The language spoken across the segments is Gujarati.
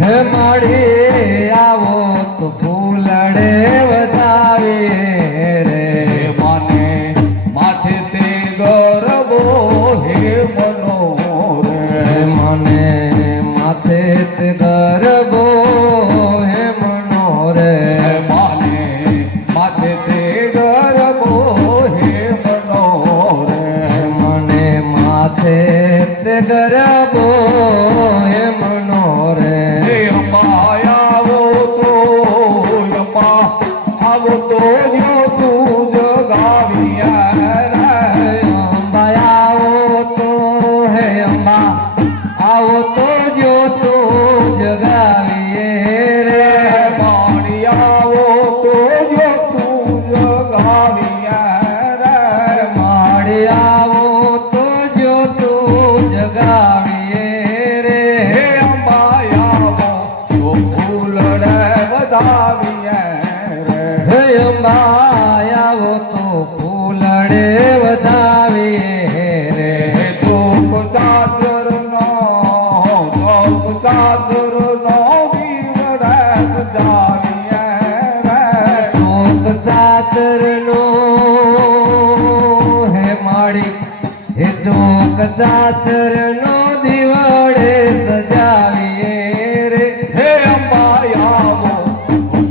હે માડી આવો તો ફૂલડે વધાવીએ રે માને માથે તે ગરબો હે મનોર મને માથે તે ગરબો હે મનોર માને માથે તે ગરબો હે મનોર મને માથે તે ગરબો હે મનોર હે અંબા આવો તો અંબા આવો તો જો તું જગાવ્યા રે અંબા આવો તો હે અંબા આવો તો જો તું જગાવીએ રે મારી આવો તો જો તું જગાવ્યા રે માડી આવો તો જો તું જગાવીએ રે હે અંબા આવો તો ફૂલડે વધાવ્યા રે હે અંબા આવો તો ફૂલડે વધાવીએ રે હે ધૂપ ચાચરનો દીવડે સજાવ્યા રે શોક ચાતરનો હે માડી હે ચોક ચાતરનો દીવડે સજાવીએ રે હે અંબા આવો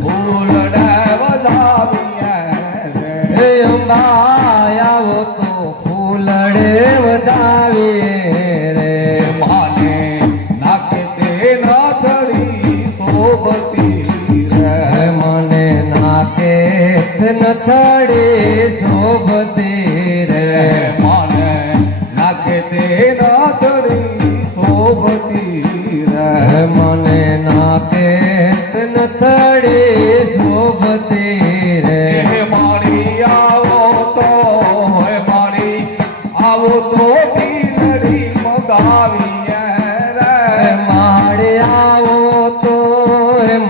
ફૂલડે વધાવ્યા રે હે અંબા આવો તો ફૂલડે વધાવીએ રે માને નાકે તે નાથડી શોભતી રે મને નાકે નથડી શોભતી રે માને નાકે તે નાથડી શોભતી રે મને નાકે નથડી શોભતી રે હે મારી આવો તો હે મારી આવો તો ટીલડી મગાવીએ રે માડી આવો તો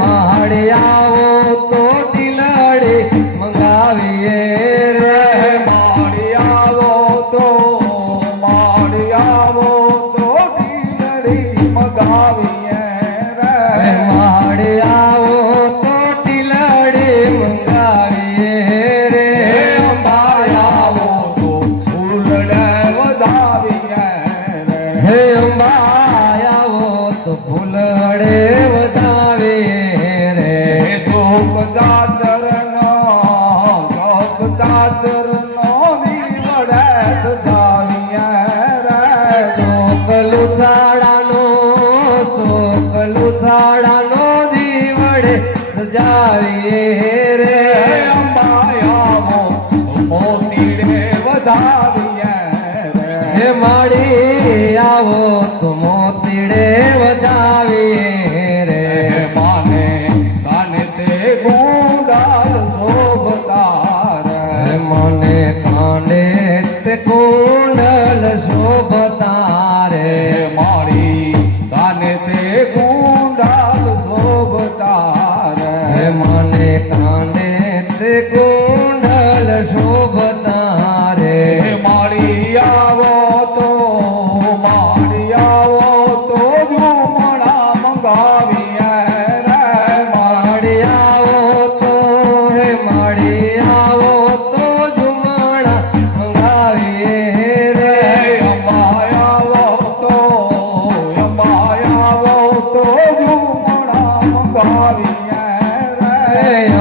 માડી આવો તો ટીલડી મંગાવીએ રે મારી આવો તો ટીલડી મગાવીએ રે માડી આવો તો ટીલડી મંગાવીએ રે હે અંબા આવો તો ફૂલડે વધાવીએ રે હે અંબા આવો તો ફૂલડે વધાવીએ રે હે ધૂપ ચાચરનો દીવડે સજાવ્યા રે ચોકલું છાડાનો દીવડે સજાવીએ રે હે અંબા આવો મોતીડે વધાવ્યા રે હે માડી આવો તો મોતીડે વધાવીએ રે હે માને કાને તે ગુંડાલ શોભતા રે મને કાંડે તે કુંડલ શોભતા રે હે મારી કાને તે ગુંડાલ શોભતા હે રે મને કાંડે તે કુંડલ શોભતા રે હે મારી આવો તો ઝુમણા મંગાવ્યા રે માડી આવો તો હે માડી આવો તો ઝુમણા મંગાવીએ રે હે અંબા આવો તો ઝુમણા મંગાવ્યા હે રે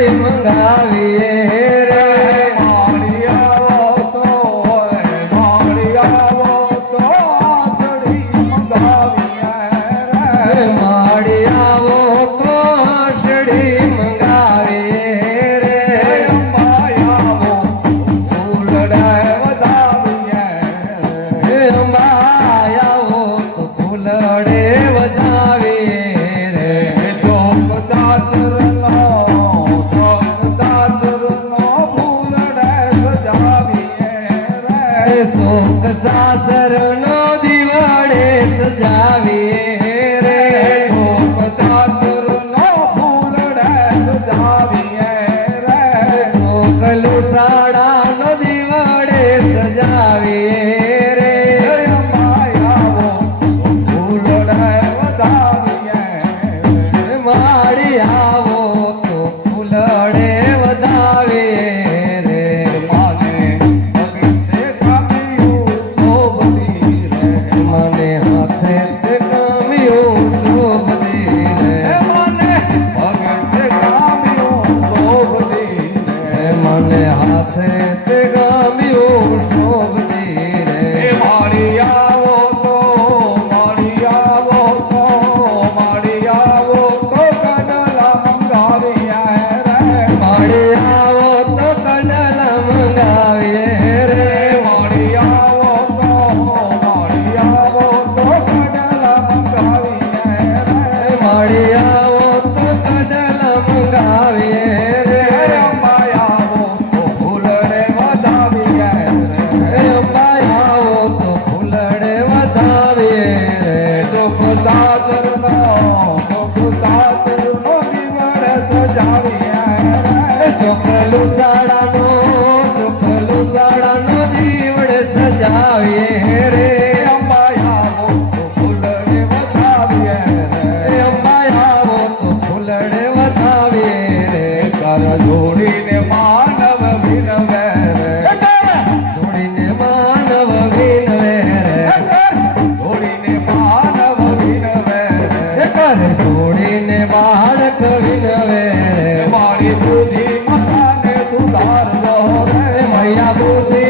આસડી મંગાવીએ રે માળી આવો તો આસડી મંગાવીએ રે માડી આવો તો આસડી મંગાવીએ રે અંબાઈ આવો ફૂલડે વધાવીએ અંબાઈ આવો તો ફૂલડે વધાવીએ રે ચોક ચાચરનો ફૂલડે સજાવીએ રે શોક સાસર નો દિવાળે સજાવીએ રે ચોક ચાચરનો ફૂલડે સજાવીએ રે શોકલુ શાળા નો દિવાળે સજાવીએ રે અંબાઈ આવો ફૂલડે વધાવીએ માળી આવો તો ફૂલડે વધાવીએ રે માને અગિતે કામ્યું શોભતી રે મને હાથે તે કામ્યું શોભતી રે મને અગિતે કામ્યું શોભતી રે મને હાથે તે કામ્યું શોભતી રે માળી આવો તો કડલા મંગાવીએ રે માળી આવો તો કંડલા મંગાવીએ રે માળી આવો તો કડલા મંગાવીએ રે માળી આવો તો કંડલા મંગાવીએ રે અંબાઈ આવો તો ફૂલડે વધાવીએ રે અંબાઈ આવો તો ફૂલડે વધાવીએ રે ચોક સાચરનો દિવાળે સજાવીએ રે ચોકલું શાળાનો દીવડે સજાવીએ રે અંબાઈ આવો તો ફૂલડે વધાવીએ રે અંબાઈ આવો તો ફૂલડે વધાવીએ રે કર જોડીને માનવ વિનવે રે જોડીને માનવ વિનવે રે જોડીને માનવ વિનવે રે કર જોડીને બાળક વિનવે રે મારી બુદ્ધિ મતાને સુધારજો રે મૈયા બુદ્ધિ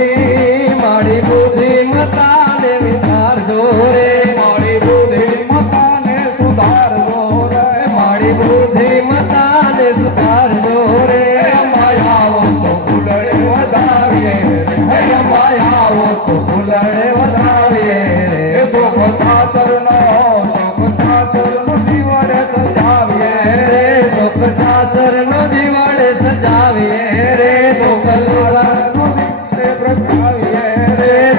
મારી બુદ્ધિ મતાને વિચારજો રે મારી બુદ્ધિ મતાને સુધારજો રે મારી બુદ્ધિ મતાને સુધારજો રે અંબાઈ આવો તો ફૂલડે વધાવીએ રે અંબાઈ આવો તો ફૂલડે વધાવીએ રે ચોક સાચરનો દિવાળે સજાવીએ રે શોક સાસર નો દિવાળે સજાવીએ રે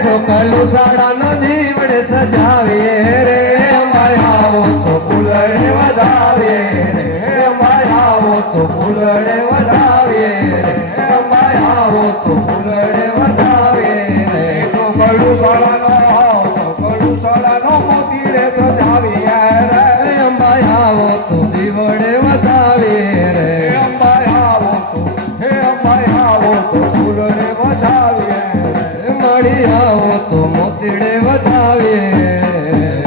શોકલું શાળા નો દીવડે સજાવીએ રે અંબાઈ આવો તો ફૂલડે વધાવીએ રે અંબાઈ આવો તો ફૂલડે વધાવીએ રે અંબાઈ આવો તો ફૂલડે વધાવીએ રે શાળાનો મોતીડે સજાવીએ રે અંબાઈ આવો તો દીવડે વધાવીએ રે અંબાઈ આવો તો ફૂલડે વધાવીએ મળી આવો તો મોતીડે વધાવીએ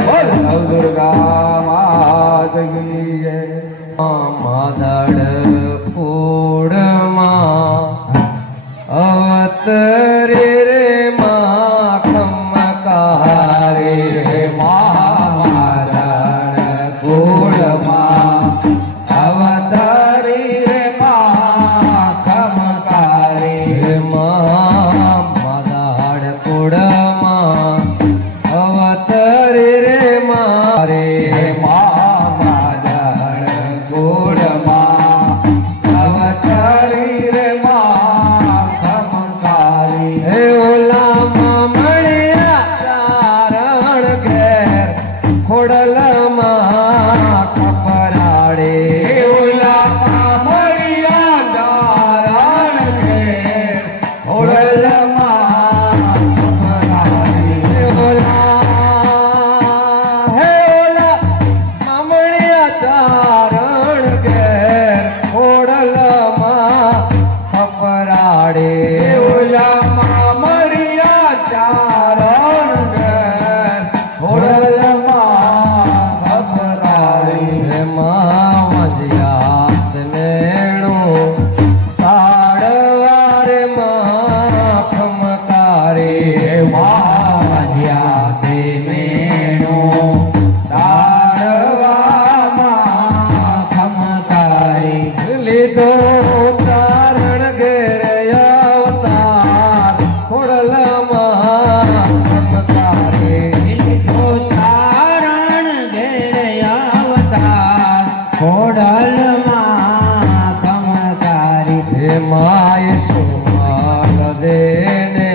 બોલ નવદુર્ગા માત કી જય માદળ ફૂડમાં અવતરે રે મા ખમકારે હરે મહારાણ કુળમાં અવતારી રે ખમકારી રે મા માદળ ફૂડમાં અવતરે રે મારે હે મહારાણ કુળમાં અવતારી રે ખમકારી હે ઓલામાં મળ્યા ચારણ ઘેર ખોડલમાં ખપરાડે ઓલામાં મળ્યા નારાયણ ઘેર ઓળલમાં ખપરાડી હે ઓલા મામળિયા ચારણ ઘેર ખોડલમાં ખપરાડે ઓલામાં મળ્યા ચારણ ઘેર ઓળલમાં ખપરાડી હે મા મજિયાત નેણું લીધો તારણ ઘેરે અવતાર ખોડલમાં ચમકારે લીધો તારણ ઘેરે અવતાર ખોડલમાં કમકારી હે માય સુમાલ દેને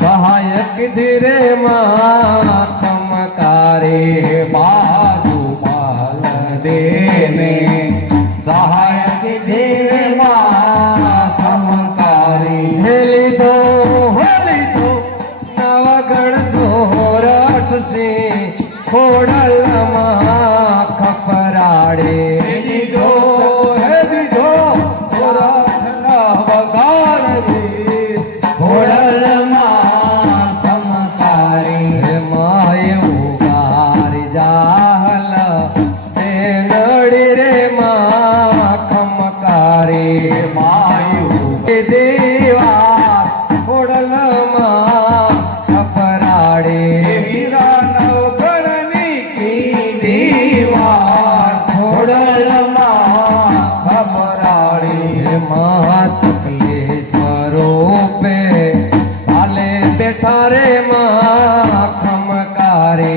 સહાયક ધીરે માં ચમકારે બાસુમાલ દેને સહાયક દેવા ખમકારી હે લીધો નવગણ સોરઠ સિંહ ખોડલમાં ખપરાડે દીધો હે દીધો સોરઠના વગાડતી ખોડલમાં કમકારી હે માય ઉગારી જાહલ હે નડી રે માં ખમકારી માયું હે દેવા ખોડલમાં ખપરાડે વીરા નવગણની કીધી વાત ખોડલમાં ખબરાડી હે માં ચકલી સ્વરૂપે હાલે બેઠા રે માં ખમકારે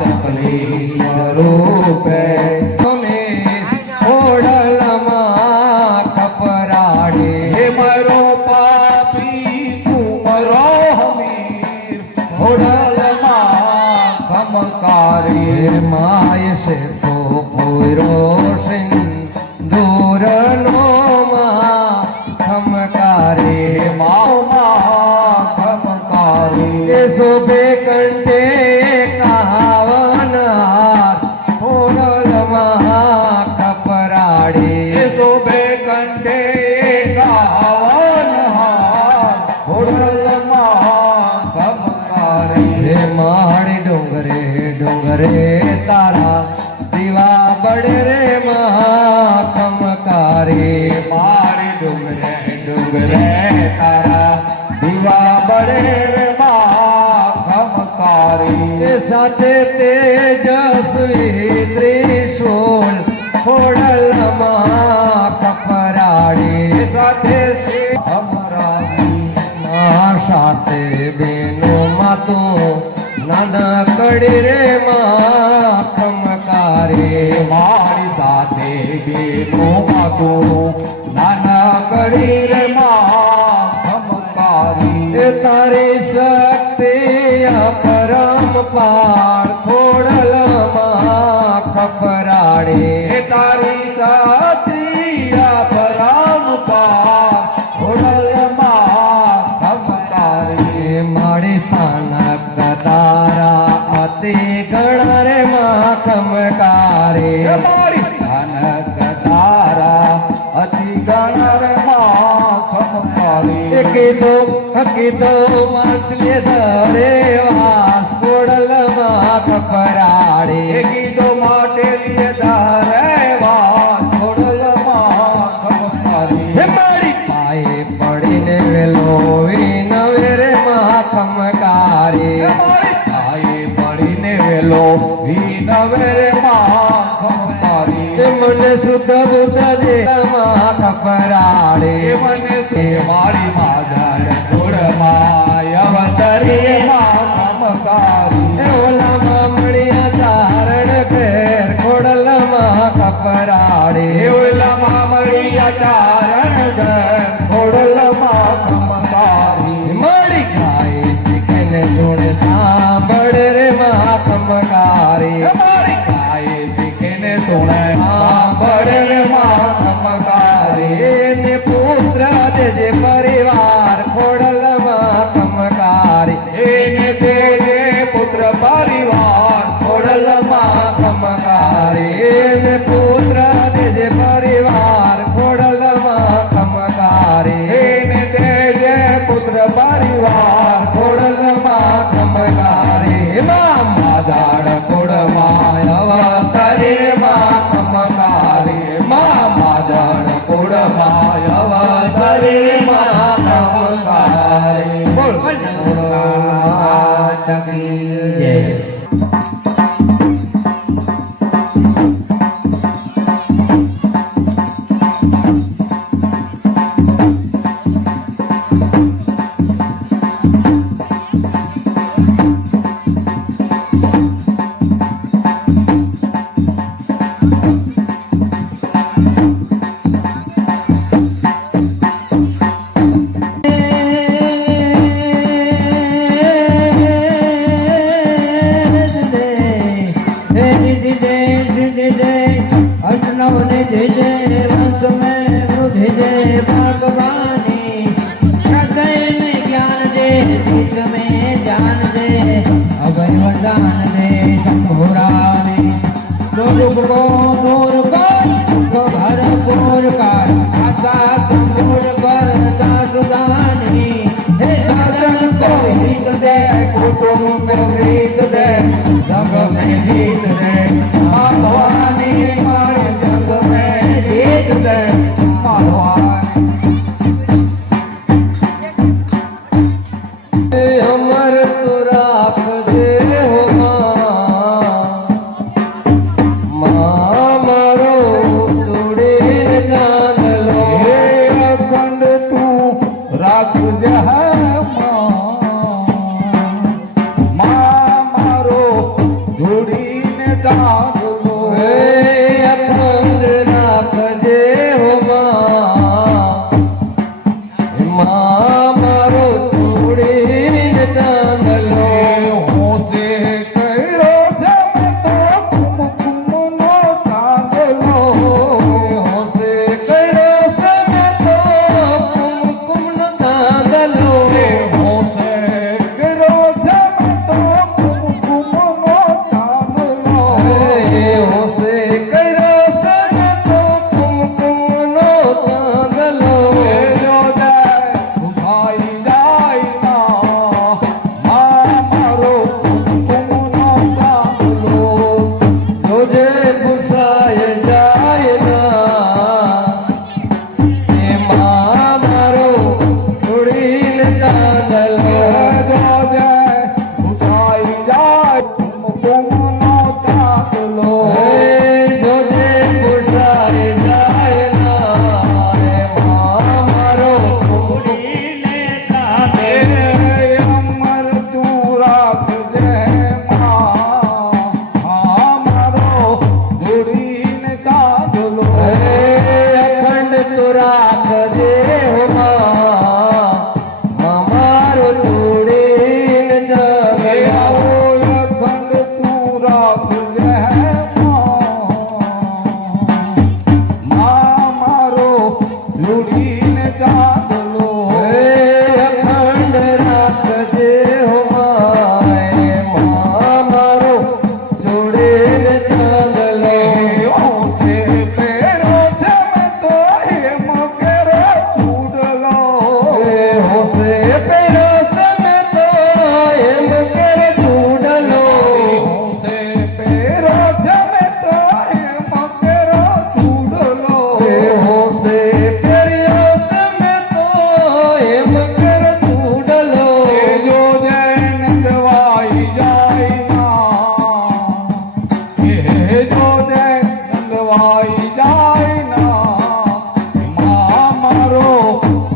ચકલી સ્વરૂપે તમે ખોડલમાં ખપરાડે હે મરો પાપી સુમરો હમીર ખોડલમાં ખમકારી હે માય છે તો પૂરો સિંદૂરનો માં ખમકારે મામાં ખમકારી એ શોભે કંઠે કાવનાર ખોડલમાં ખપરાડે શોભે કંઠે ગાવન હાર ખોડલમાં ખમકારી હે માળી ડુંગરે ડુંગરે તારા દીવા બળે રે માં ખમકારે મારી ડુંગરે ડુંગરે તારા દીવા બળે રે માં ખમકારી એ સાથે તેજસ્વી ત્રિશૂળ ખોડલમાં ખપરાડે સાથે શ્રી અમરાવી માં સાથે બેનો માતું નાનકડી રે માં ખમકારે મારી સાથે બેનું માતું નાના કડી રે માં ખમકારી એ તારી શક્તિ અપરંપાર ખોડલમાં ખપરાડે હે તારી સાત્રિયા પરંપાર ખોડલમાં ખમકારી એ મારી સ્થાનક તારા અતિ ગણ રે માં ખમકારે હે મારી સ્થાનક તારા અતિ ગણ રે માં ખમકારી કીધો માછલી ધરે વાસ ખોડલમાં ખપરાડે કીધો માટે લીધા રે વાત ખોડલમાં ખમકારી હે મારી પાયે પડીને વેલો વિનવે રે માં ખમકારે આયે પડીને વેલો વિનવે રે માં ખમકારી તે મને સુધ બુધ દે માં ખપરાડે એ મને સે મારી માધર ખોડમાં અવતરી માં ખમકારી એ ઓલામાં મળ્યા તારણ ફેર ખોડલમાં ખપરાડે એવલામાં મળ્યા ચારણ ઘર ખોડલમાં ખમકારી મળી ખાઈ શીખીને સુણે સાંભળે રે માં ખમકારે મારી કાય શીખીને સુણે સાંભળે રે માં ખમકારી ને પુત્ર દેજે પરિવાર ખોડલમાં ખમકારે એને તેજે પુત્ર પરિવાર ખોડલમાં ખમકારે ને પુત્ર દેજે પરિવાર ખોડલમાં ખમકારે એને તેજે પુત્ર પરિવાર ખોડલમાં ખમકારે માધાડ ખોડમાં અવતરે માં ખમકારે સાધન કો હિત દે કુટુંબ મે રીત દે જગ મે જીત દે આ ભવાની મારે જગ મે જીત દે અમર તો રાખજે હો મારો જોડે ચાંદલો અખંડ તું રાખજે મારો જોડીને ચાંદલો અખંડ રાખજે હો મારો જોડીને ચાંદલો હોશે કર્યો છે મેં તો કુમકુમનો ચાંદલો હોશે કર્યો છે મેં તો કુમકુમનો ચાંદલો હોશે કર્યો છે મેં તો કુમકુમનો ચાંદલો હોશે કર્યો છે મેં તો કુમકુમનો ચાંદલો ભૂસાઈ જાય ના મારો કુમકુમનો ચાંદલો જોજે ભૂસાઈ જાય ના મારો જોડીને ચાંદલો જોજે ભૂસાઈ જાય કુમકુમનો ચાંદલો જોજે ભૂસાઈ જાય ના મારો અમર તું રાખજે મારો જોડીને ચાંદલો અખંડ તું રાખજે મારો જોડીને ચાંદલો અખંડ તું રાખજે મારો જોડીને ચાંદલો અખંડ રાખજે મારો જોડીને ચાંદલો હોશે પેરો છે મેં તો એમ કેરો ચૂડલો હોશે પેરો છે મેં તો એમ કેરો ચૂડલો હોશે પેરો છે મેં તો એમ કેરો ચૂડલો હોશે પેરો છે મેં તો એમ કેરો ચૂડલો જો જય નંદવાઈ જાય ના જો જય નંદવાઈ જાય ના મારો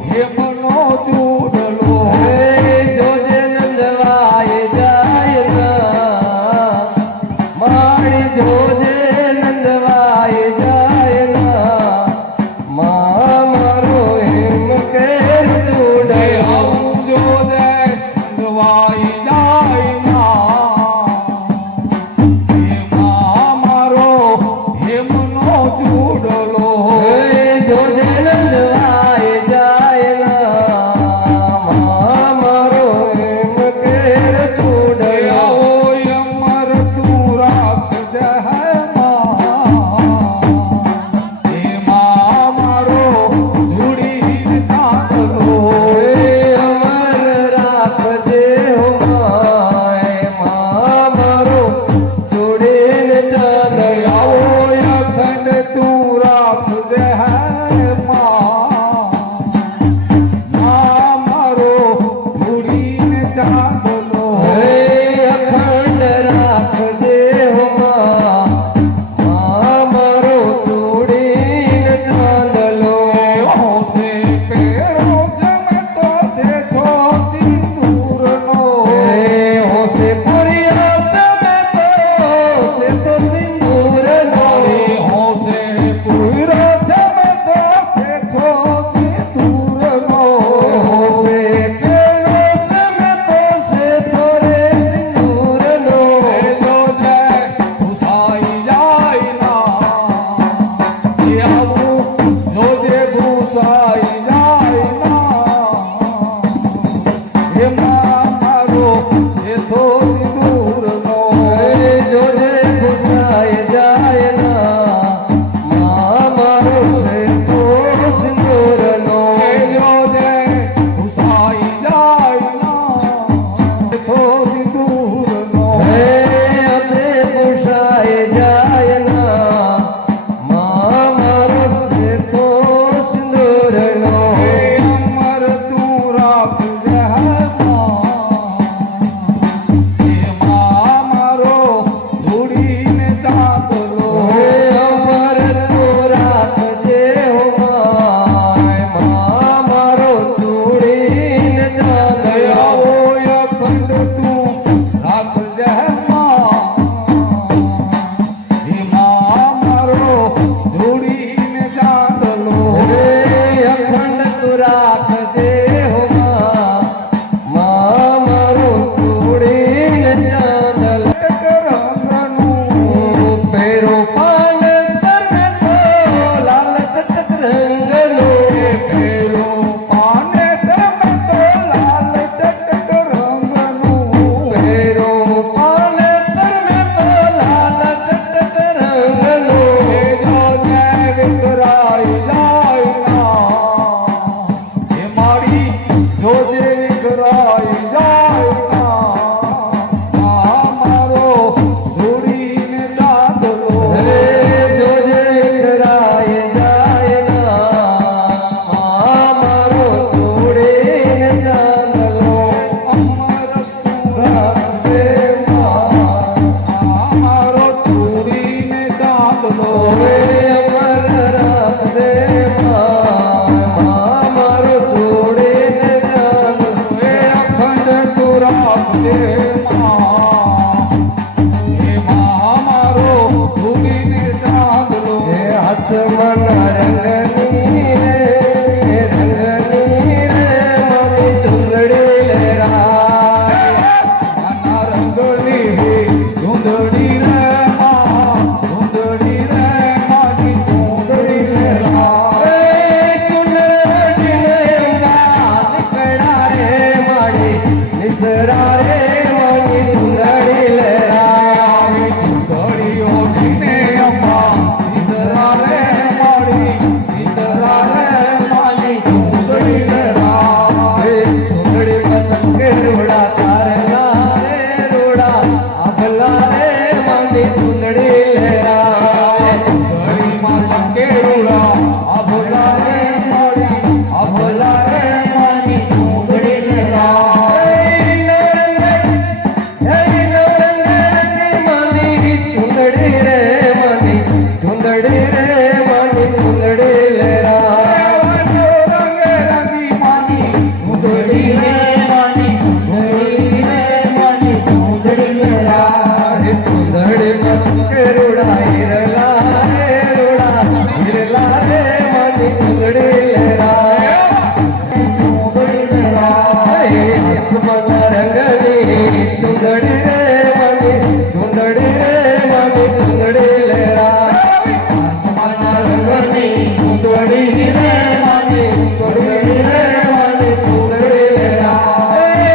હેમનો ચૂડલો જો જય નંદવાઈ જાય ના મારી જો જય નંદવાઈ જાય ના મારો હેમ કેર ચૂડે આવું જો જય નંદવાઈ જાય ના મારો હેમનો ચૂડલો જો જય નંદવાઈ જાય ના મારો હેમ કેર ચૂડે આવો અમર તું રાખજે મારો જોડીને ચાંદલો અમર રાખજે મારો જોડીને ચાંદલો આવો અખંડ તું વિખરાઈ જાય ના એ મારી જોજે વિખરાઈ જાય ના આ મારો ધૂળીને ચાંદલો હે જોજે વિખરાય જાય ના મારો છોડીને ચાંદલો અમર રાખજે માં આ મારો ધૂળીને ચાંદલો હવે અમર રાખજે મારો છોડીને ચાંદલો એ અખંડ તું રાખજે માં એ માં મારો ધૂળીને ચાંદલો હે આસમાન રંગની રે મારી ચુંદડી લહેરાય આના રંગની ધૂંધળી રે માં ધૂંધળી રે મારી ધૂંધળી લહેરાય ચુંદડીને નીકળા રે મારી નિસરા રે મારી ચુંદડી લહેરાય ધૂંધળીઓ નીને અમ્મા નિસરા રે મારી નિસરા રે મારી ધૂંધળી લહેરાય ચુંદડીમાં ચમકે રોડા તારલા રે રોડા આભલા રે મારી ચુંદડી લહેરાય ધૂંધળીમાં ચંકેરુડા આ ભોલા રે મારી આ ભોલા રે મારી ધૂંધળી લહેરાય રંગી માની ધૂંધળી રે માની ધૂંધળી રે માની ધૂંધળી લહેરાય ધૂંધળી લહેરાય ચુંદડી રે માની ચુંદડી રે માની ચુંદડી લહેરાય આસમાના રંગની ધૂંધળી રે માની ધૂંધળી રે માની ધૂંધળી લહેરાય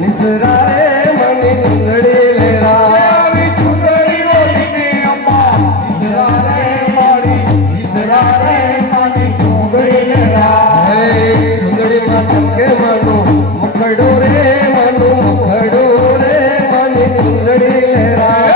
નિસરા રે માની ચુંદડી લહેરાય આવી ધૂંધળી બોલીને અમ્મા નિસરા રે મારી નિસરા રે માની ધૂંધળી લહેરાય ચુંદડીમાં ચમકે માનું મુખડું રે માનું મુખડું રે માની ચુંદડી લહેરાય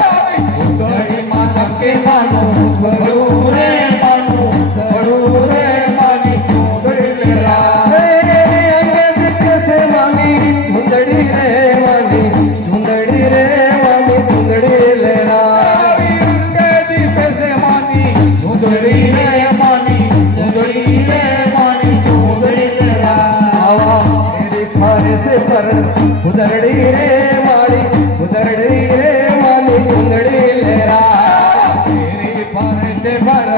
ધૂંધળીમાં ચમકે માનું ભળું રે માનું ભળું રે માની ધૂંધળી લહેરાય અંગેજ કેસે માની ચુંદડી રે માની ચુંદડી રે માની ચુંદડી લહેરાય આવી અંગેજી પેસે માની ધૂંધળી રે માની ધૂંધળી રે માની ધૂંધળી લહેરાય આવા તેરી ફારે સે પર ઉદરડી રે મારી ઉદરડી રે માની ચુંદડી લહેરાય તેરી ફારે સે ભર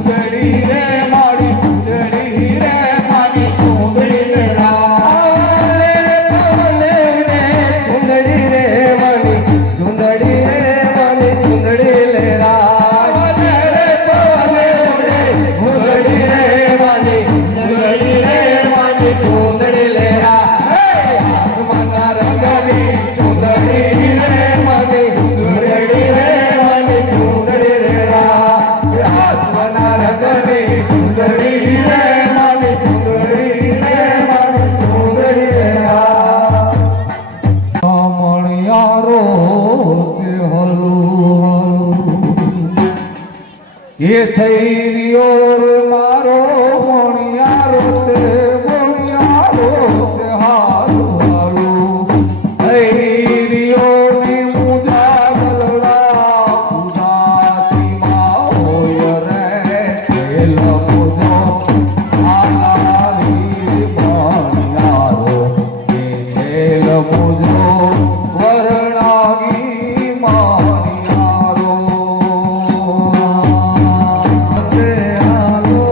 ઉદડી રે મારી ઉદડી રે માની ધૂંધળી લહેરાય ચુંદડી રે માની ચુંદડી રે માની ચુંદડી લહેરાય રે પવને ઉડે ચુંદડી રે માની ચુંદડી રે માની ચુંદડી લહેરાય આસમાનના રંગની ચુંદડી રે માની ચુંદડી રે માની ચુંદડી લહેરાય આસમાનના રંગની ચુંદડી રે માની ચુંદડી રે માની ચુંદડી લહેરાય મણિયારો તે હલું એ થઈ રહ્યો રે મારો મણિયારો તે હારું હારું થઈ રહ્યો ને મુજા ગલડા ઉદાસીમાં હોય રે તેલ મુજો આલારી મણિયારો એ છેલ મુજો વરણાગી માણિયારો હાલો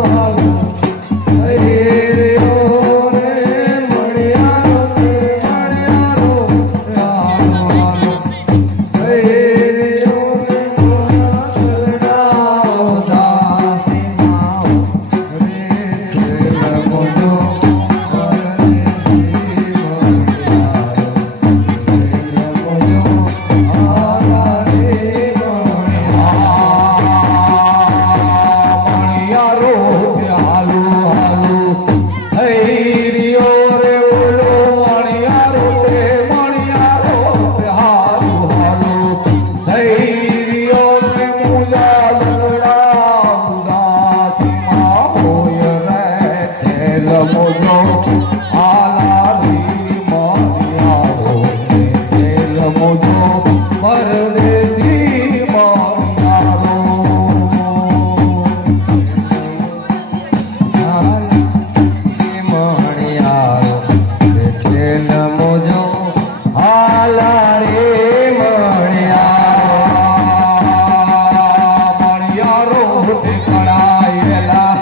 તે કળાયેલા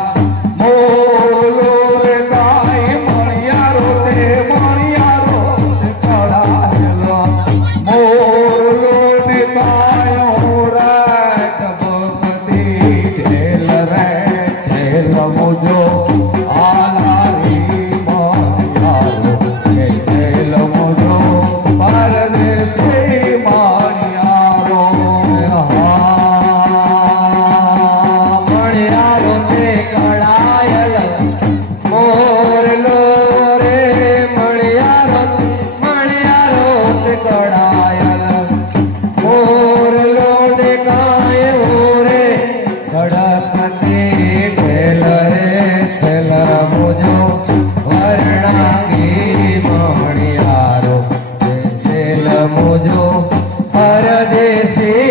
મોરલો રે ગાય મણિયારો તે કળાયેલો મોરલો ને ગાયો રાત ભક્તિ છેલ રે છેલ મુજો આલારી મણિયારો કે છેલ મુજો પરદેશી મણિયારો મણિયારો તે કળાયલ મોરલો રે મણિયારો તે કળાયલ મોરલો ને ગાયો રે કડકતી ઢેલ રે છેલ મુજો વર્ણાગી મણિયારો તે છેલ મુજો પરદેશી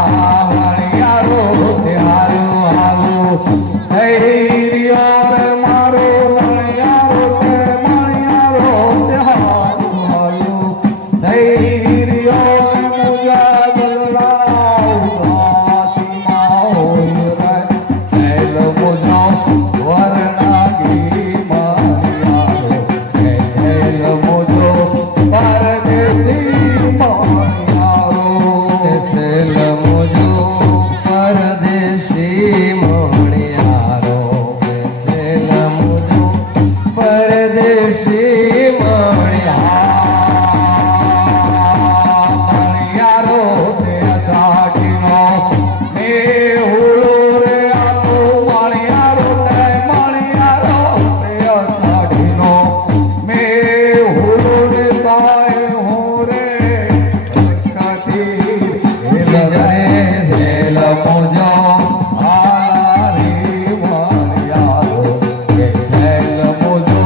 મણિયારો તે હારું હારું ધૈર્યો રે મારો મણિયારો તે હારું હારું ધૈર્યો રે મુજા ગલ્લા ઉદાસીમાં હોય રે છેલ મુજો વરનાગી મણિયારો કે છેલ મુજો પરદેશી મણિયારો છેલ મુજો પરદેશી મણિયારો છેલ મુજો પરદેશી મણિયારો તે અષાઢીનો મેહુલો રે આનો મણિયારો તે અષાઢીનો મેહુલો ને ગાય હું રે કાઢી છેલ મુજો આલારી મણિયારો કે છેલ મુજો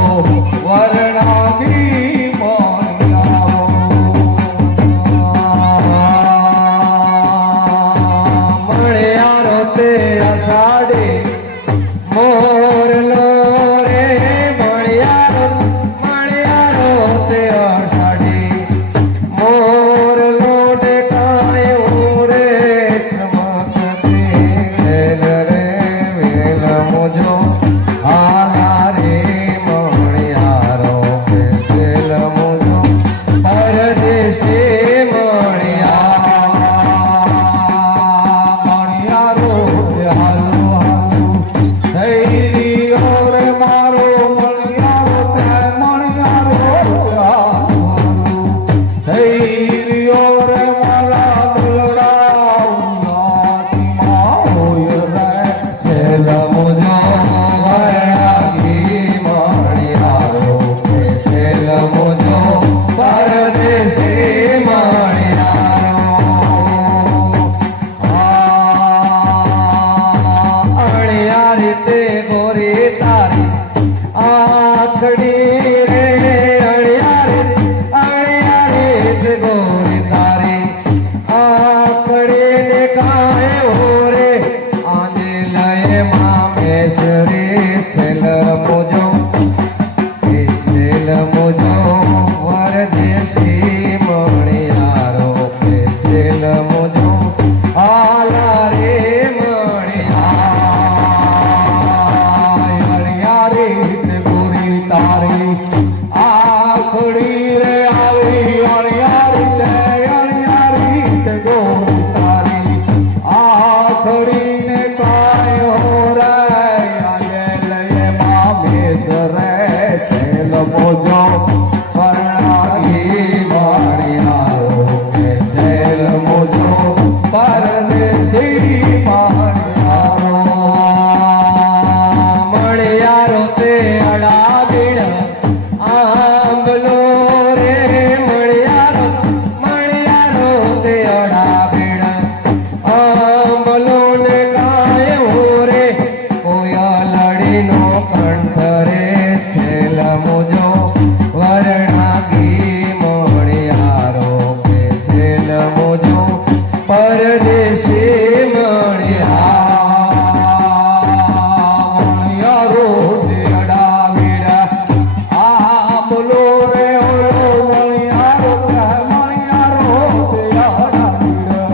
વર્ણાગી મણિયારો તે અષાઢી મોરલો રે મણિયારો તે અષાઢી મોરલો ને ગાયો રે ચમકતી ઢેલ રે વેલ મુજો આલારી મણિયારો કે છેલ મુજો પરદેશી મણિયારો તે હારું હારું ધૈર્યો રે મારો મણિયારો તે હારું હારું ધૈર્યો રે મારા દલડા ઉદાસીમાં હોય રે છેલ મુજો વર્ણાગી મણિયારો કે છેલ મુજો પરદેશી મણિયારો અણિયારી તે ગોરી તારી આખડી રે અણિયારી તે ગોરી તારી આખડી ને ગાયો રે આંજલય મામેશ્વરી છેલ મુજો એ છેલ મુજો વરદેશી મણિયારો કે છેલ મુજો આલારે મણિયારી તે ગોરી તારી આખડી રે આવી અણિયારી તે ગોરી તારી આખડી ને કાયો રે આજે લઈએ મામેશ રે છેલ મોજો પરણાગી મણિયારો કે છેલ મોજો પરદેશી મણિયારો તે અડાબીડ આંબલો રે મણિયારો તે અડાબીડ આંબલો ને ગાયો રે કોયલડીનો કંઠ રે છેલ મુજો વર્ણાગી મણિયારો કે છેલ મુજો પરદેશી મણિયારો તે અડાબીડા આંબલો રે ઓલો મણિયારો તે અડાબીડા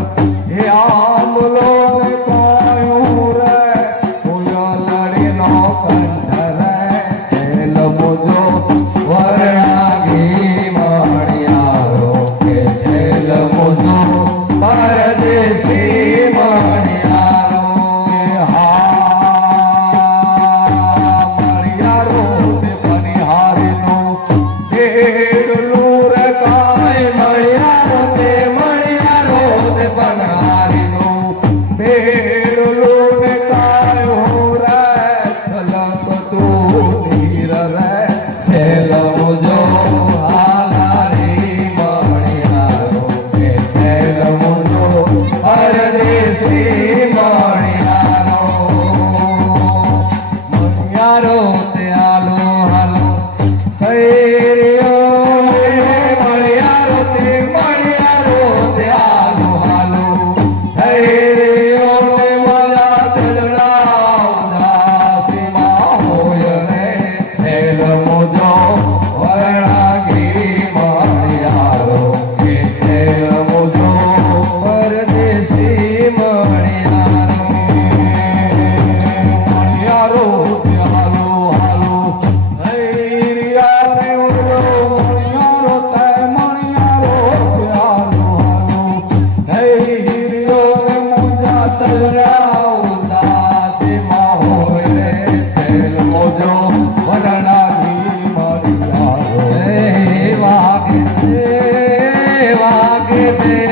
લાગે છે